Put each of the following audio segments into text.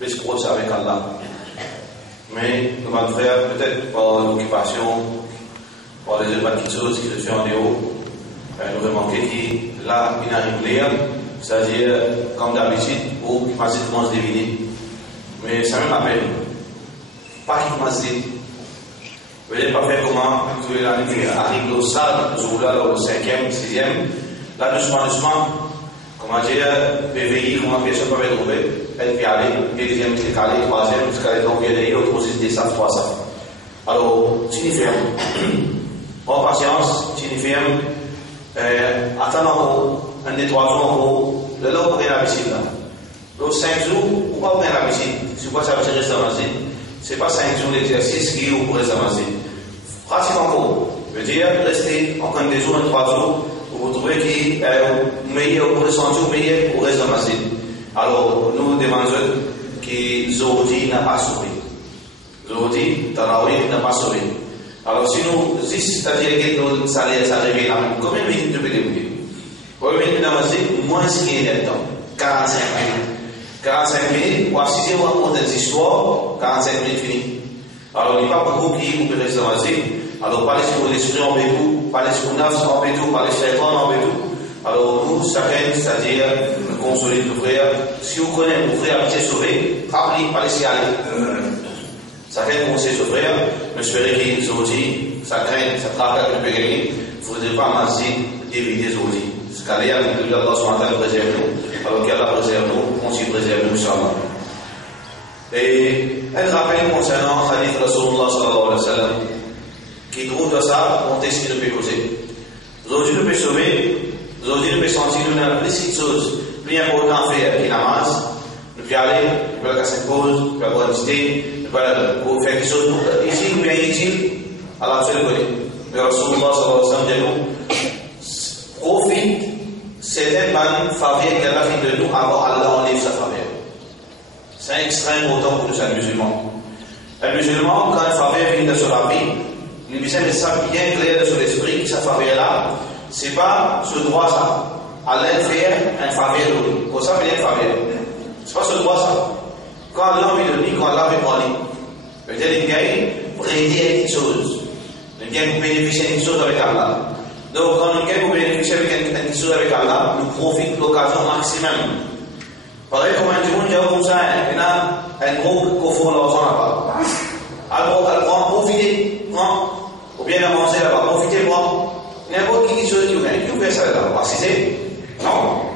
plus proche avec Allah. Mais nous allons faire peut-être par l'occupation, par les petites choses qui se font en dehors. Nous remarquons que là, il arrive clair, c'est-à-dire comme d'habitude, où il commence à deviner. Mais ça me rappelle, pas qu'il commence à dire. Vous ne voyez pas faire comment vous arrive au stade, au 5e, 6e, là doucement, comment dire, PVI, comment personne ne peut pas trouver, elle peut aller, deuxième, calé, troisième, jusqu'à les donc il y a autre chose, des safs, 3 safs. Alors, Tinifem, en patience, Tinifem, attendons un nettoyage, le lot pour la piscine là. Donc 5 jours, ou pas pour la piscine, c'est quoi ça veut dire rester avancé? C'est pas 5 jours d'exercice qui est pour rester avancé. Pratique encore, veut dire rester encore des jours, 3 jours, pour vous trouver qui est meilleur pour ressentir, meilleur pour rester avancé. Alors, nous demandons que Zohdi n'a pas sauvé. Zohdi, Tarawih n'a pas sauvé. Alors, si nous, c'est-à-dire que nous, ça réveille là, combien de minutes de pédémoulé? Combien de minutes d'avancé? Moins ce qui est temps. 45 minutes. 45 minutes, ou si c'est un cours d'histoire, 45 minutes fini. Alors, il n'y a pas beaucoup qui peut rester avancé. Alors, pas l'esprit en bétou, pas l'esprit nafs en bétou, pas l'esprit en bétou. Alors, nous, chacun, c'est-à-dire, consoler nos frères. Si vous connaissez vos frères qui sont sauvés, rappelez, pas laisser aller. Chacun conseille ses frères, mais j'espère qu'ils sont aussi, ça craint, ça travaille avec le périmètre. Il ne faudrait pas amasser d'éviter les autres. Ce qu'elle est, Allah subhanahu préserve nous. Alors qu'Allah préserve nous, on s'y préserve nous, Inch'Allah. Et elle rappelle concernant Hadith Rasulullah sallallahu alayhi wa sallam, qui trouve de ça, on teste qui nous peut causer. Aujourd'hui, nous peut sauver, aujourd'hui, nous peut sentir nous dans la petite chose, plus important à faire, qui namaz, nous peut aller, nous peut casser une pause, nous peut avoir une idée, pour faire quelque chose ici ou bien utile, Allah se le connaît. Mais Rasulullah sallallahu alayhi wa sallam dit profite, c'est une bonne faveur qu'Allah fait de nous avant Allah enlève sa faveur. C'est extrêmement important pour nous, les musulmans. Les musulmans, quand une faveur vient de sur la vie, nous disons que ça bien clair de son esprit, que sa faveur là, c'est pas ce droit ça. Allah fait une faveur de nous. Pour ça, il y a une faveur. C'est pas ce droit ça. Quand Allah veut donner, quand Allah veut prendre, peut-être qu'il gagne pour aider quelque chose. Il gagne pour bénéficier d'une chose avec Allah. Donc, quand nous gagnons pour bénéficier d'une chose avec Allah, nous profitons de l'occasion maximum. Pareil comme un monde qui a comme ça, il y a un groupe qu'on fait l'argent là-bas. Alors, elle prend, profitez, prend, ou bien avancer là-bas, profitez, prend. N'importe qui chose qui gagne, qui fait ça là-bas, parce que c'est non.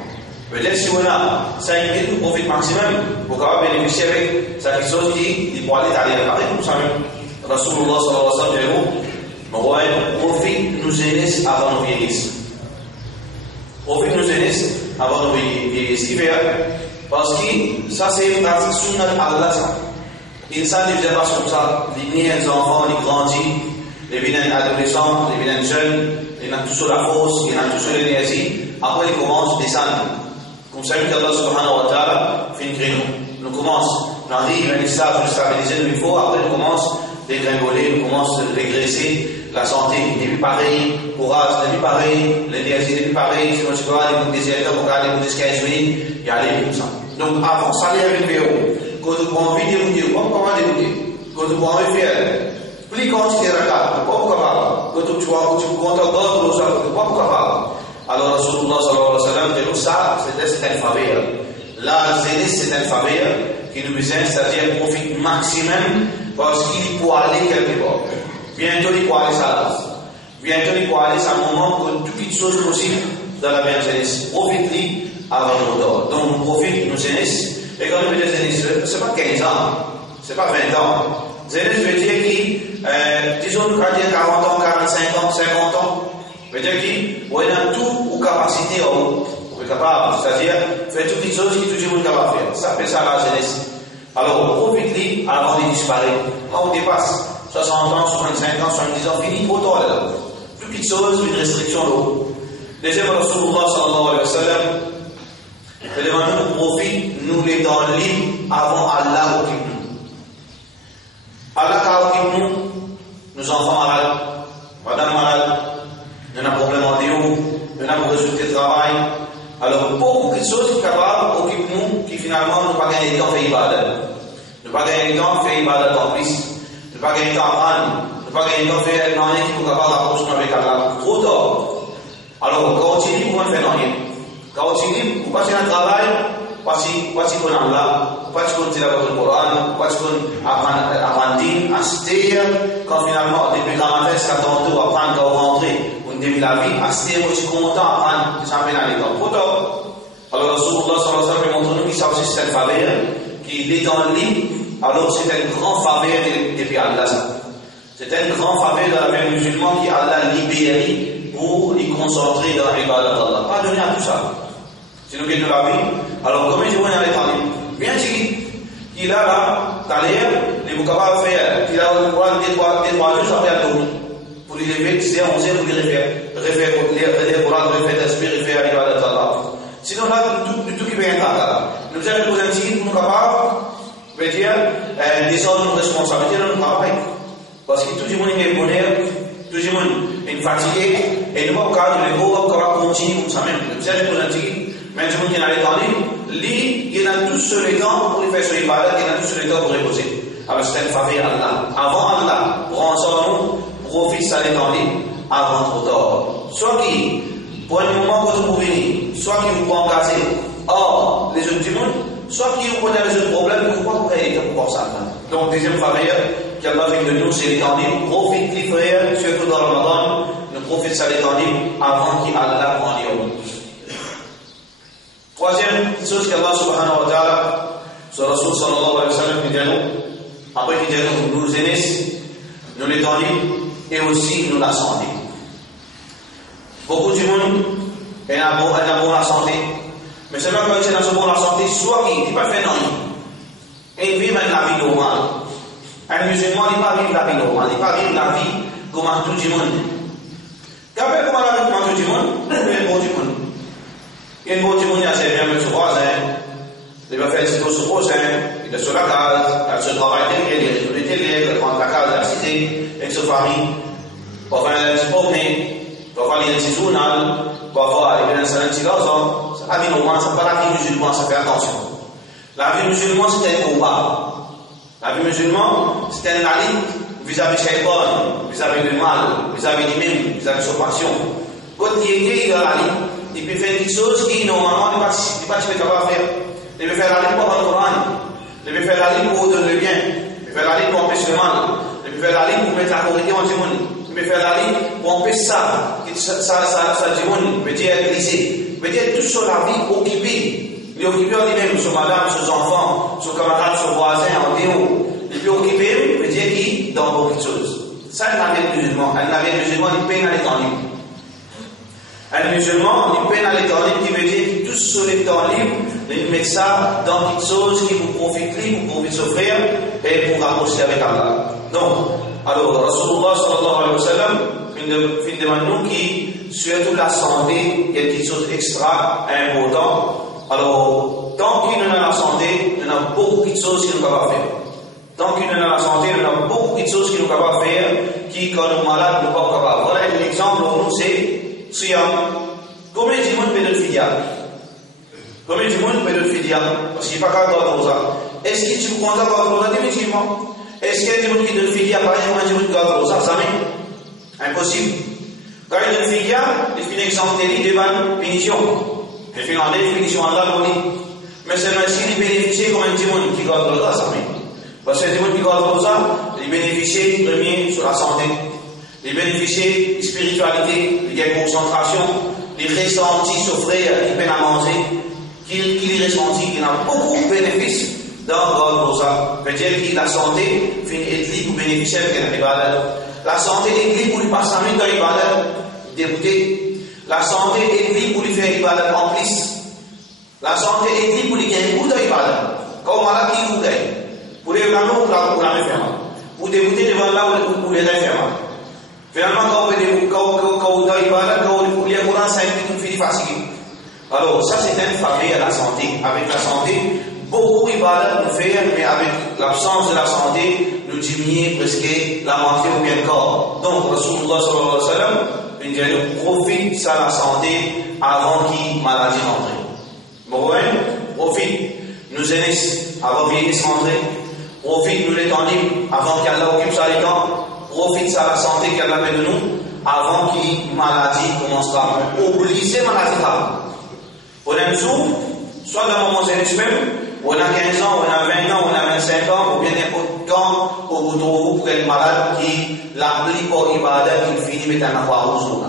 Peut-être si on a 5 minutes, on profite maximum pour pouvoir bénéficier avec cette chose qui pour aller derrière. Pareil comme ça même. Rasulullah sallallahu alayhi wa sallam, profite nous aînés avant nous vieillir. Profite nous aînés avant nous vieillir. Parce que ça c'est une pratique sunnah Allah. Il ça ne faisait pas comme ça. Les enfants, les grandis, les vilains adolescents, les vilains jeunes, ils ont tous sur la force, ils ont tous sur l'énergie. Après ils commencent à descendre. Comme ça, Allah subhanahu wa ta'ala fait une créneau. Nous commençons, on arrive à un stade de stabiliser le niveau, après on commence à dégringoler, on commence à régresser, la santé n'est plus pareille, courage n'est plus pareil, l'énergie n'est plus pareille, si on se voit, les déserteurs, on regarde les 15 minutes, il y a les comme ça. Donc avant, ça allait avec le héros. Quand tu prends envie d'écouter, comment d'écouter? Quand tu prends envie de faire, plus quand tu es regardé, pas capable. Quand tu vois, tu comptes encore, tu pas capable. Alors Rasulullah sallallahu alayhi wa sallam dit ça, c'est une faveur. La zénith, c'est une faveur qui nous besoin, c'est-à-dire profite maximum parce qu'il faut aller quelque part. Bientôt il faut aller ça. Bientôt il faut aller à un moment que toutes les choses possibles dans la même zénith. Profite-lui avant de dort. Donc profite nos zénith. Et quand on dit zénith, c'est pas 15 ans, c'est pas 20 ans. Zénith veut dire que, disons, nous quand il y a 40 ans, 45 ans, 50 ans, veut dire qu'on a toute capacité on est capable, c'est-à-dire faire toutes les choses qui tout le monde est capable de faire. Ça fait ça la jeunesse. Alors, profite-les avant de disparaître. Quand on dépasse 60 ans, 65 ans, 70 ans, fini, autant là. Plus petites choses, une restriction là. Deuxième, Rasulullah sallallahu alayhi wa sallam, le demandons nous profite, nous les donnons libres avant Allah occupe nous. Allah occupe nous, nos enfants malades, madame malade, il y a un problème en déo, il y a un résultat de travail. Alors, beaucoup de choses qui sont capables, occupent-nous, qui finalement finalement, nous pas gagner le temps de faire ibadat. Nous pas gagner le temps de faire ibadat en plus. Nous pas gagner le temps d'apprendre. Nous pas gagner le temps de faire rien qui nous capable d'approcher avec Allah. Trop tard. Alors, quand on dit, comment faire rien? Quand on dit, vous passez un travail, voici qu'on a là, voici qu'on tire le Coran, voici qu'on apprend à acheter, quand finalement, depuis la matin, c'est tantôt apprendre quand on rentre, on début la vie, acheter, aussi content, apprendre, ça mène à l'école. Trop tard. Alors, Rasulullah sallallahu alayhi wa sallam montre nous qu'il s'agit de cette faveur, qu'il est dans le lit, alors c'est une grande faveur depuis Allah. C'est une grande faveur de la vie musulmane qui Allah libéré pour les concentrer dans l'ibadat d'Allah. Pas donner à tout ça. Si nous gagnons la vie, alors comment je vois y aller parler? Bien sûr, qu'il a là, dans l'air, les vous capables de faire, qu'il a le Coran des 3 jours après à dormir. Pour les lever, c'est 11 heures pour les refaire. Les Coran, refaire d'esprit, refaire à l'ibadat d'Allah. Sinon là, tout qui vient là. Nous avons posé un petit pour nous capables, veut dire, descendre nos responsabilités dans notre travail. Parce que tout le monde est bonheur, tout le monde est fatigué, et nous avons le beau, on va continuer comme ça même. Nous avons posé un petit, même si on est allé dans l'île, il y a tous sur les temps pour faire sur les balades, il y a tous sur les temps pour reposer. Alors c'est une faveur Allah. Avant Allah, prends ça nous, profite ça dans l'île, avant trop tard. Soit qui, pour un moment que vous venez, soit qui vous prend casser hors les autres du monde, soit qui vous connaît les autres problèmes, vous ne pouvez pas pour ça. Donc, deuxième faveur qu'Allah fait de nous, c'est l'étendue. Profite les frères, surtout dans le Ramadan, nous profitons ça l'étendue avant qu'Allah prenne les autres. Troisième chose qu'Allah subhanahu wa ta'ala, sur Rasul sallallahu alayhi wa sallam, nous dit après qu'il dit nous aînés, nous l'étendue et aussi nous la santé. Beaucoup de monde est dans la santé, mais seulement quand il est dans la santé, soit qu'il ne peut pas faire rien, et il vit même la vie normale. Un musulman n'est pas vivre la vie normale, il n'est pas vivre la vie comme tout le monde. Qu'après comment la vie comme tout le monde, il y a une bonne du monde. Il y a une bonne du monde, il y a ses biens avec son voisin, il va faire des choses sur le prochain, il est sur la case, il a ce travail derrière, il est sur les télés, il prend la case de la cité, avec sa famille, parfois il a un petit problème. Parfois, il y a un petit journal, parfois, il y a un petit argent. La vie normale, ce n'est pas la vie musulmane, ça fait attention. La vie musulmane, c'est un combat. La vie musulmane, c'est un lutte vis-à-vis de Shaitan, vis-à-vis du mal, vis-à-vis du même, vis-à-vis de sa passion. Quand il est dans la lutte, il peut faire des choses qui, normalement, il n'est pas capable de faire. Il peut faire la lutte pour le Coran, il peut faire la lutte pour donner le bien, il peut faire la lutte pour empêcher le mal, il peut faire la lutte pour mettre la correcté en du monde. Il peut faire la ligne pour empêcher ça du monde, veut dire glissé, veut dire tout sur la vie occupée. Il est occupé en lui-même, sur madame, sur ses enfants, sur camarades, sur voisins, en déo. Il peut occuper, veut dire qu'il dans beaucoup de choses. Ça, il n'avait musulman. Un musulman, il peine à l'étendue. Un musulman, il peine à l'étendue, qui veut dire que tout sur les temps libres, il met ça dans quelque chose qui vous profite, vous profite s'offrir et pour rapprocher avec Allah. Donc, alors, Rasulullah sallallahu alayhi wa sallam, fin de nous qui, surtout la santé, il y a quelque chose d'extra important. Alors, tant qu'il y a la santé, il y a beaucoup de choses qu'il nous capable de faire. Tant qu'il y a la santé, il y a beaucoup de choses qu'il nous capable de faire, qui, quand nous sommes malades, nous ne sommes pas capables. Voilà, l'exemple pour nous, c'est Siyam. Combien de monde peut le fidia? Combien de monde peut le fidia? Parce qu'il n'y a pas qu'à garder ça. Est-ce que tu vous comptes à garder ça définitivement? Est-ce qu'il y a des gens qui donnent fidia par exemple, des gens qui gardent ça? Jamais. Impossible. Quand il donne fidia, il finit exemple délit devant punition. Il finit en définition Allah le dit. Mais c'est même s'il bénéficie comme un démon qui garde ça, jamais. Parce que les démons qui gardent ça, ils bénéficient premier sur la santé. Ils bénéficient de spiritualité, de concentration, les ressentis souffrir, qui peine à manger, qui les ressentis, qui ont beaucoup de bénéfices. Dans ça, veut dire que la santé finit être libre pour bénéficier de l'ibadat. La santé est libre pour lui passer dans l'ibadat, débuter. La santé est libre pour lui faire l'ibadat en plus. La santé est libre pour lui gagner beaucoup de l'ibadat. Comme malade qui vous gagne. Pour les vraiment pour la référence. Pour débuter devant là où les références. Finalement, quand vous avez l'ibadat, quand vous les courants, ça finit fatigué. Alors, ça c'est un faveur à la santé. Avec la santé, beaucoup d'ibadat nous faire, mais avec l'absence de la santé, nous diminuer presque la moitié ou bien le corps. Donc, Rasulullah sallallahu alayhi wa sallam, il dit, profite de la santé avant qu'il maladie rentre. Bon, profite. nous aînés, avant vieillir rentrer, profite nous les temps libres, avant qu'Allah occupe sa camp, profite de la santé qu'Allah met de nous, avant que maladie commence à oublier ces maladies là. On aime tout, soit dans le moment zénus même, on a 15 ans, on a 20 ans, on a 25 ans, ou bien n'importe quand, au bout de vous, pour être malade qui l'applique pour ibadah, qui finit mettre un affaire au jour.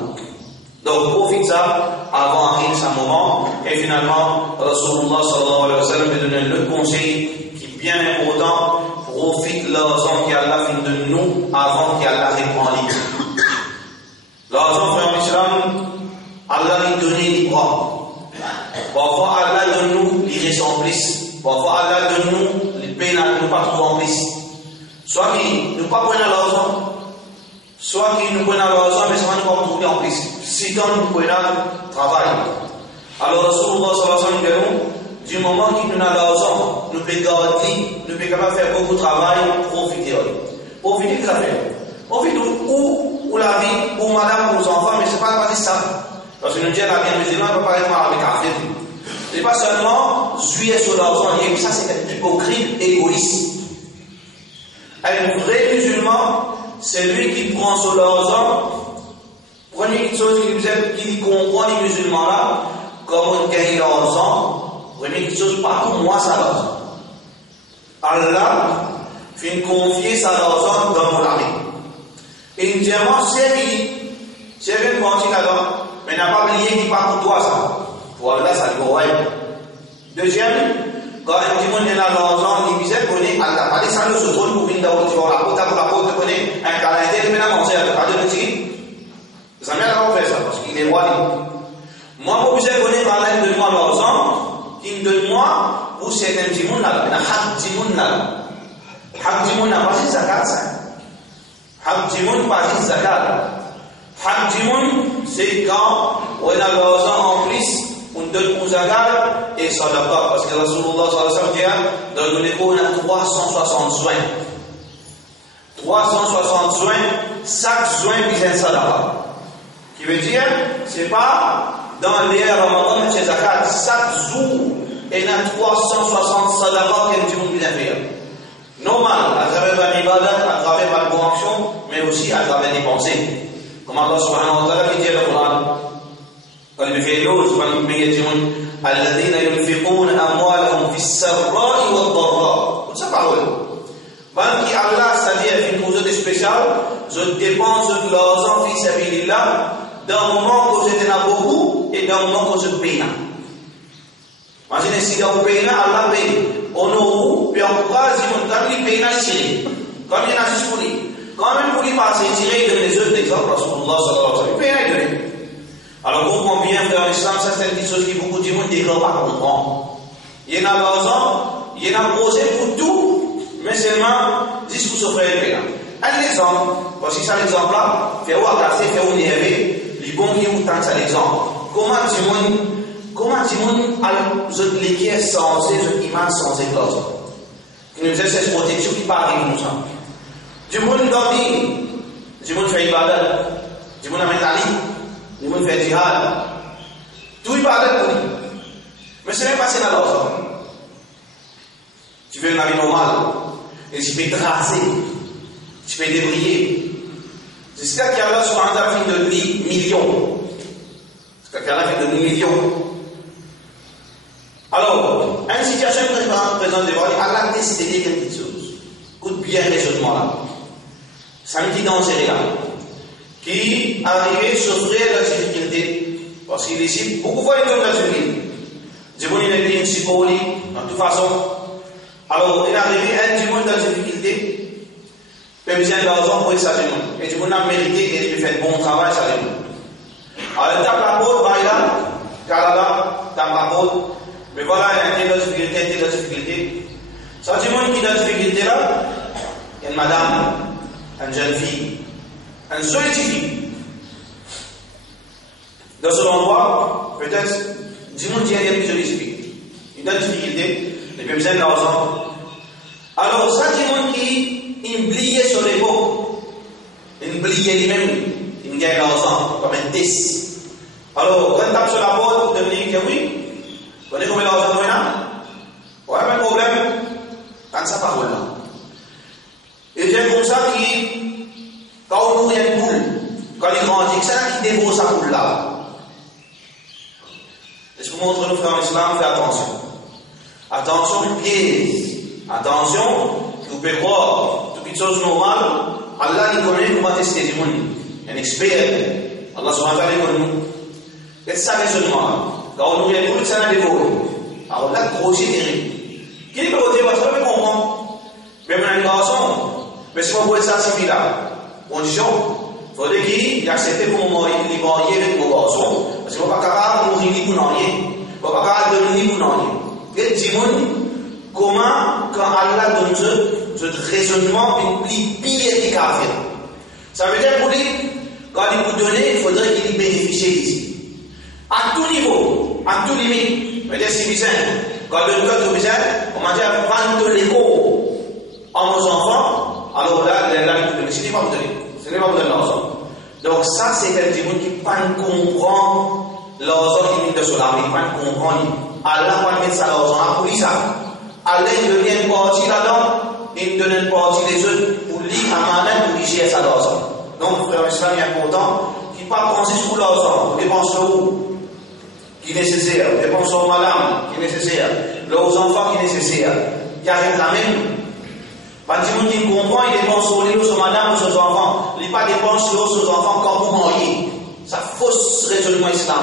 Donc, profite de ça avant d'arriver à ce moment. Et finalement, Rasulullah sallallahu alayhi wa sallam nous donne le conseil qui est bien important. Profite de l'argent qu'Allah fait de nous avant qu'Allah réponde. L'argent, frère l'islam, Allah lui donne les bras. Parfois, Allah donne nous les ressemblisses. Parfois, Allah donne nous les peines à nous pas trop remplissent. Soit qu'il nous pas prendre l'argent, soit qu'il nous prenne l'argent, mais soit nous pas trouver en plus. Si quand nous prenons le travail. Alors, Rasulullah sallallahu alayhi wa sallam, du moment qu'il nous a l'argent, nous pouvons garder, nous pouvons capable faire beaucoup de travail, profiter. Profiter de la vie. Profiter ou la vie, pour madame, pour les enfants, mais ce n'est pas ça. Parce que nous disons la vie musulmane, ne peut pas être mal avec la vie. Ce n'est pas seulement jouir sur l'argent, et ça c'est un hypocrite égoïste. Un vrai musulman, c'est lui qui prend sur l'argent. Prenez une chose qui comprend les musulmans là, comme on gagne l'argent, prenez une chose pas pour moi, ça l'argent. Allah fait confier sa l'argent dans mon ami. Et il dit, c'est une partie là-dedans, mais n'a pas oublié qu'il part pour toi ça. Pour Allah, ça le voit. Deuxième, quand un petit monde est là l'argent, il disait, connaît, Allah, pas des salles se tournent pour venir dans le la porte, connaît, un calendrier, il a manger, pas de petit. Ça m'a l'air fait ça, parce qu'il est roi. Moi, pour vous connaître, Allah, donne-moi l'argent, il me donne moi, pour c'est un petit monde là, il y a un petit monde là. Un petit monde n'a pas de zakat, ça. Un petit monde n'a pas de zakat. Un petit monde, c'est quand on a l'argent en plus, on donne pour zakat et ça n'a pas, parce que Rasulullah sallallahu alayhi wa sallam dit, dans le niveau, on a 360 soins. 360 soins, chaque soin vise un sadaqa. Qui veut dire, c'est pas dans les Ramadan, c'est zakat. Chaque jour, il y a 360 sadaqas que le monde vient faire. Normal, à travers l'ibadat, à travers la bonne action, mais aussi à travers les pensées. Comme Allah subhanahu wa ta'ala qui dit dans le Coran. والمفعلون سبحانه يجون الذين ينفقون أموالهم في السراء والضراء. Ça parle. Ban qui Allah, c'est-à-dire une chose spéciale, je dépense de l'argent fi sabilillah dans le moment où je t'en ai beaucoup et dans le moment où je paye. Imaginez si dans le paye, Allah paye. On nous, puis on croit, si on donne les paye, il tire. Comme il y en a juste pour lui. Quand même pour lui passer, tirer, il donne les autres exemples, Rasulullah sallallahu alayhi wa sallam. Il paye, il donne. Alors, on comprend bien que dans l'islam, ça c'est une chose qui beaucoup de monde ne déclare pas comprendre. Il y en a l'argent, il y en a posé pour tout, mais seulement 10 pour se faire payer. Un exemple, parce que c'est l'exemple là, faire ou agacé, faire ou nerver, les bons qui vous tentent ça l'exemple. Comment tu monde les qui est censé, les imams censés l'argent. Qui nous dit cette protection qui part avec nous ça. Du monde dormi, du monde fait ibadat, du monde amène la ligne. Du monde fait jihad. Tout ibadat pour lui. Mais ce n'est pas ça dans l'argent. Tu veux une vie normale. Et tu peux tracer. Tu peux débriller. C'est ce qu'Allah subhanahu wa ta'ala fait de lui millions. C'est ce qu'Allah fait de nous millions. Alors, une situation présente devant lui, Allah a décidé quelque chose. Écoute bien les raisonnements là. Ça me dit dans ce là. Qui arrivait à souffrir de la difficulté. Parce qu'il ici, beaucoup de fois, il est dans la difficulté. Dieu il est dit, c'est pour lui, de toute façon. Alors, il est arrivé à un Dieu dans la difficulté. Il a besoin d'argent pour ça, et Dieu a mérité et il fait un bon travail, ça. Alors, il tape la porte, bah, il a, car là, tape la porte. Mais voilà, il y a une difficulté. Ça, Dieu qui est dans la difficulté là, il y a une madame, une jeune fille. Un seul fille. Dans ce endroit, peut-être, dis-moi qu'il y a plusieurs difficultés. Il y a une difficulté, il y a besoin d'argent. Alors, ça, dis-moi qu'il oubliait sur l'épaule. Il oubliait lui-même, il gagne l'argent, comme un test. Alors, quand il tape sur la porte, il te dit que oui. Vous connaissez combien d'argent nous avons? Ouais, mais parole-là. Et bien comme ça, quand on nourrit une poule, quand il grandit, c'est là qui dévore sa poule-là. Est-ce que vous montrez nos frères en islam, faites attention. Attention, le piège. Attention, vous pouvez croire, toute une chose normale, Allah il connaît comment tester du monde. Un expert. Allah subhanahu wa ta'ala il connaît. Et ça raisonnement. Quand on nourrit une poule, c'est là dévoré. Alors là, crochet terrible. Qui peut vous dire, vous pouvez comprendre. Même un garçon, mais si vous voulez ça, c'est fini là. Condition, il faudrait qu'il accepte pour mon mari, il va marier avec mon garçon, parce qu'il ne va pas capable de mourir pour n'en rien. Il ne va pas capable de mourir pour n'en rien. Et dis-moi, comment, quand Allah donne ce raisonnement, il pire qu'il a fait. Ça veut dire pour lui, quand il vous donne, il faudrait qu'il bénéficie ici. À tout niveau, à tout limite. Je veux dire, si bizarre, quand on donne bizarre, on m'a dit à prendre de l'écho en nos enfants, alors là, il vous donne. Ce n'est pas vous donner. Ce n'est pas vous donner l'argent. Donc, ça, c'est quelqu'un qui ne comprend l'argent qui vient de son âme. Il ne comprend pas. Allah va mettre ça l'argent à pour ça. Allah, il donne une partie là-dedans, il donne une partie des autres pour lui, à main, pour lui gérer ça l'argent. Donc, frère Islam, il est important qu'il ne pas penser sur l'argent, dépenser où qui est nécessaire, dépenser aux madame qui est nécessaire, aux enfants qui est nécessaire. Il y a rien de la même. Pas du monde qui comprend, il dépense sur lui, sur madame ou sur les enfants. Il n'est pas dépense sur les enfants comme vous mariez. Ça fausse raisonnement islam.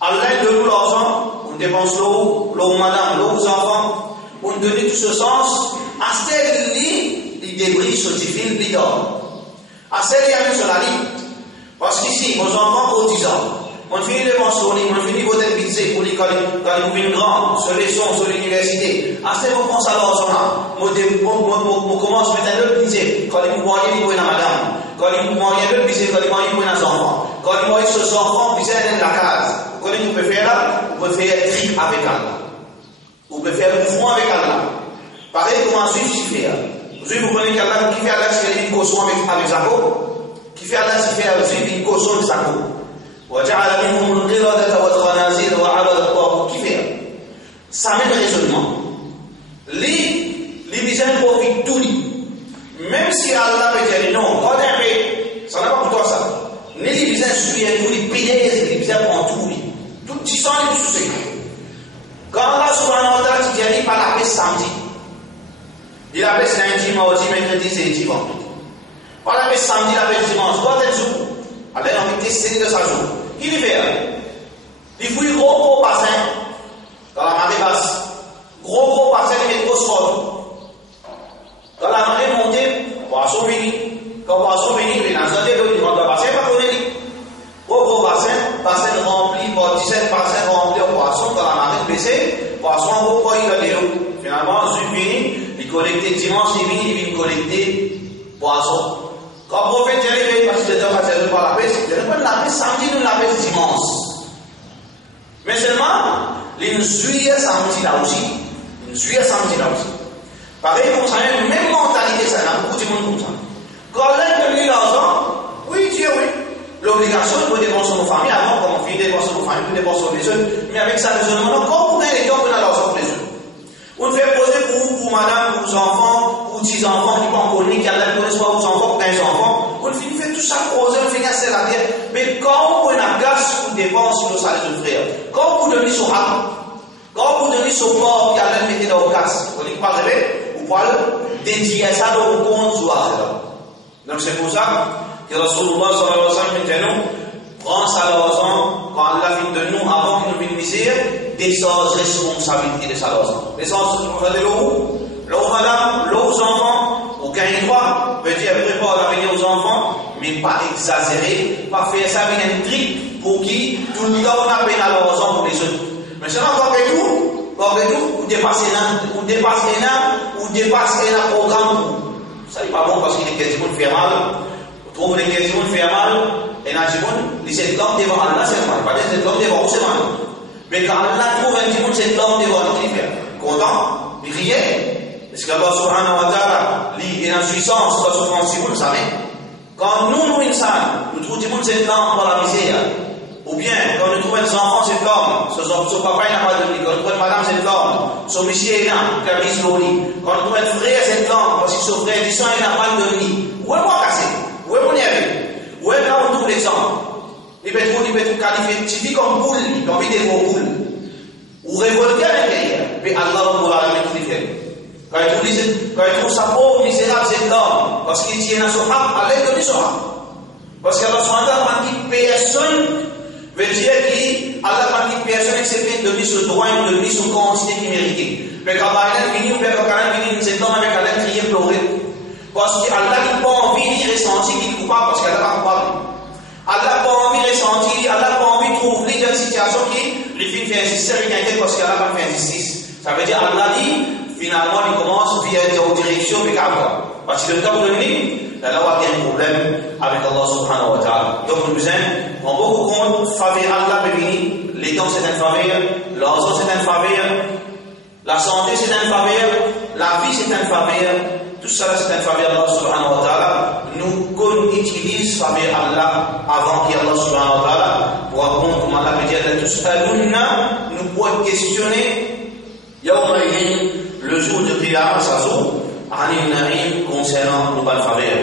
Allah, il donne l'argent, on dépense l'eau, madame, l'eau aux enfants. On donne tout ce sens. À celle lit, il débris sur du fil, il dort. À celle il y a mis sur la ligne. Parce qu'ici, nos enfants ont 10 ans. On finit de penser au livre, on finit de voter le budget pour les quand ils viennent grands, sur les sons, sur l'université. À ce moment, on pense à l'argent là. On commence à mettre le budget. Quand ils voient, ils voient la madame. Quand ils voient le budget, quand ils voient, ils voient les enfants. Quand ils voient ces enfants, ils viennent dans la case. Quand ils peuvent faire là, vous pouvez faire tri avec Allah. Vous pouvez faire le mouvement avec Allah. Pareil, comment suivre ce qu'il fait. Vous prenez quelqu'un qui fait Allah, c'est une caution avec Jacob. Qui fait Allah, c'est faire une caution avec Jacob. وجعل منهم القردة والخنازير وعبد الطاغوت qui fait ça même raisonnement les bizarres profitent tout même si Allah peut dire non quand on fait ça n'a pas pour toi ça mais les bizarres suivent tout les pédés les bizarres prennent tout petit sang et tout ceci quand Allah subhanahu wa ta'ala dit il par la paix samedi il a paix lundi mardi mercredi c'est dimanche par la paix samedi la paix dimanche quoi t'es jour Allah a mis des séries de sa jour. Qui lui fait? Il faut un gros bassin dans la marée basse. Gros bassin, il met grosse forme. Quand la marée monte, poisson vient. Quand poisson vient, il est dans un débat, il rentre dans le bassin, pas qu'on est. Gros bassin rempli, 17 bassins remplis de poissons. Quand la marée baisse, poisson en gros, il va de l'eau. Finalement, il vient, il collecte dimanche, il vient collecter poisson. Quand le prophète est arrivé, parce que c'était par la paix, c'était pas la paix samedi, nous la paix dimanche. Mais seulement, les juillet samedi là aussi. Une juillet samedi là aussi. Pareil comme ça, une même mentalité, ça, il y a beaucoup de monde comme ça. Quand l'un donne l'argent, oui, Dieu, oui. L'obligation de dépenser nos familles, avant, comme on fait dépenser nos familles, pour dépenser les autres, mais avec ça, nous demandons comment les gens qu'on a l'argent pour les autres. On fait poser pour madame, pour vos enfants, pour 10 enfants qui vont connaître, qui a la connaissance pour vos enfants, pour 15 enfants. On finit fait tout ça poser, on finit assez la terre. Mais quand on a gaz, on dépense sur nos salaires de frères. Quand vous donnez son âme, quand vous donnez son corps, qui a la mettre dans le gaz, on dit pas rêver, vous parlez dédier ça dans le compte ou à donc c'est pour ça que Rasulullah sallallahu alayhi wa sallam dit nous, prends ça l'argent, quand Allah vient de nous, avant qu'il nous vienne misère, des responsabilités de sa l'argent. Les responsabilités de l'eau, madame, l'eau aux enfants, aucun droit, veut dire prépare l'avenir aux enfants, mais pas exagérer, pas faire ça avec un trick pour qui tout le temps on a peine à l'argent pour les autres. Mais c'est encore tout, vous dépassez un programme. Ça n'est pas bon parce qu'il est quasiment fait mal. Vous trouvez les quasiment fait mal, et là, les cette langue devant Allah, c'est mal. Pas dire cette langue devant, c'est mal. Mais quand Allah trouve un petit peu cette langue devant, il fait content, il rit. Parce qu'Allah subhanahu wa ta'ala, il est en puissance, quand souffrance, si vous le savez. Quand nous, insan, nous trouvons cette langue dans la misère, ou Ou bien, quand nous trouvons des enfants, c'est comme, son papa il n'a pas de lit. Quand nous trouvons madame, c'est comme, son monsieur est là, qui a mis sur le lit. Quand nous trouvons un frère, c'est comme, parce que son frère dit ça, il n'a pas de lit. Où est moi cassé? Où est mon éveil? Où est là où on trouve l'exemple? Il peut être qualifié, tu vis comme boule, comme il est gros boule. Ou révolté à l'intérieur, mais Allah pourra la mettre quand il trouve sa pauvre misérable, c'est l'homme, parce qu'il tient à son âme, à l'aide de son âme. Parce qu'Allah subhanahu dit personne, veut dire qu'Allah dit personne excepté de lui ce droit et de lui son quantité qui méritait. Mais quand Allah est venu, ou bien quand Allah est venu, c'est l'homme avec Allah crier pleurer. Parce qu'Allah n'a pas envie de ressentir qu'il est coupable, parce qu'Allah n'est pas coupable. Allah n'a pas envie de ressentir, Allah n'a pas envie de trouver dans une situation qui, les filles font injustice avec quelqu'un parce qu'Allah n'a pas fait injustice. Ça veut dire Allah dit, finalement, il commence via une direction avec Allah. Parce que le temps donné, là, il y a un problème avec Allah subhanahu wa ta'ala. Donc, nous on beaucoup compte, faveur Allah béni, les dents c'est un faveur, l'argent c'est un faveur, la santé c'est un faveur, la vie c'est un faveur, tout ça c'est un faveur Allah subhanahu wa ta'ala. Nous, qu'on utilise faveur Allah avant qu'Allah subhanahu wa ta'ala pour répondre comme Allah peut dire, nous pouvons questionner, le jour de Qiyamah, ça joue, concernant nos bonnes faveurs.